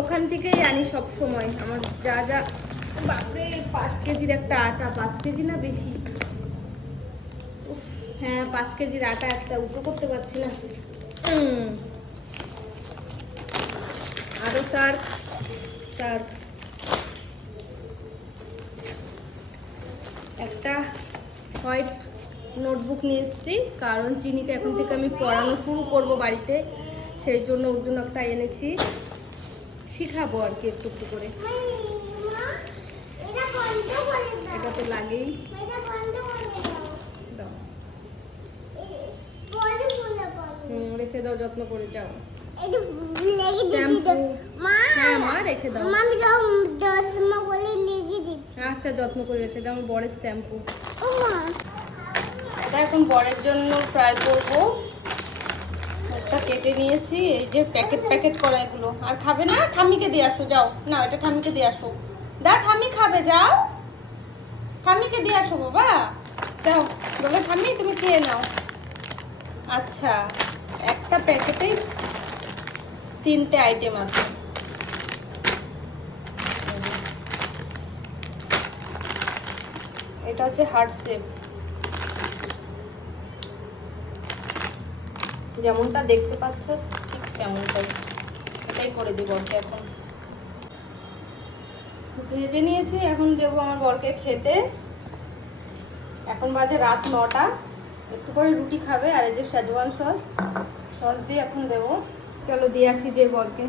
ওখান থেকেই আনি সব সময়। আমার যা যা, বাপরে 5 কেজির একটা আটা, 5 কেজি না বেশি, হ্যাঁ 5 কেজির আটা একটা, উঠো করতে পারছি না। আরো সার্ফ, সার্ফ একটা হোয়াইট নোটবুক নিয়ে এসেছি, কারণ চিনিকে এখন থেকে আমি পড়ানো শুরু করব বাড়িতে, সেই জন্য ওর জন্য একটা এনেছি, শিখাবো আর কি একটু একটু করে। এটা তো লাগেই, রেখে দাও, যত্ন করে যাও। হ্যাঁ মা রেখে দাও, আচ্ছা যত্ন করে রেখে দাও। আমার বরের শ্যাম্পু, এটা এখন বরের জন্য ফ্রাই করবো। একটা কেটে নিয়েছি, এই যে প্যাকেট প্যাকেট করা এগুলো। আর খাবে না? ঠাম্মিকে দিয়ে আসো, যাও না, এটা ঠাম্মিকে দিয়ে আসো। দা ঠাম্মি খাবে, যাও ঠাম্মিকে দিয়ে আসো বাবা, যাও বলে ঠাম্মি তুমি খেয়ে নাও। আচ্ছা, একটা প্যাকেটেই 3টে আইটেম আছে। এটা হচ্ছে হার্ট শেপ, যেমনটা দেখতে পাচ্ছ ঠিক তেমনটাই, এটাই করে দেবো বরকে। এখন ভেজে নিয়েছি, এখন দেবো আমার বরকে খেতে। এখন বাজে রাত 9টা, একটু করে রুটি খাবে। আর এই যে শেজওয়ান সস দিয়ে এখন দেবো। চলো দিয়ে আসি যে বরকে।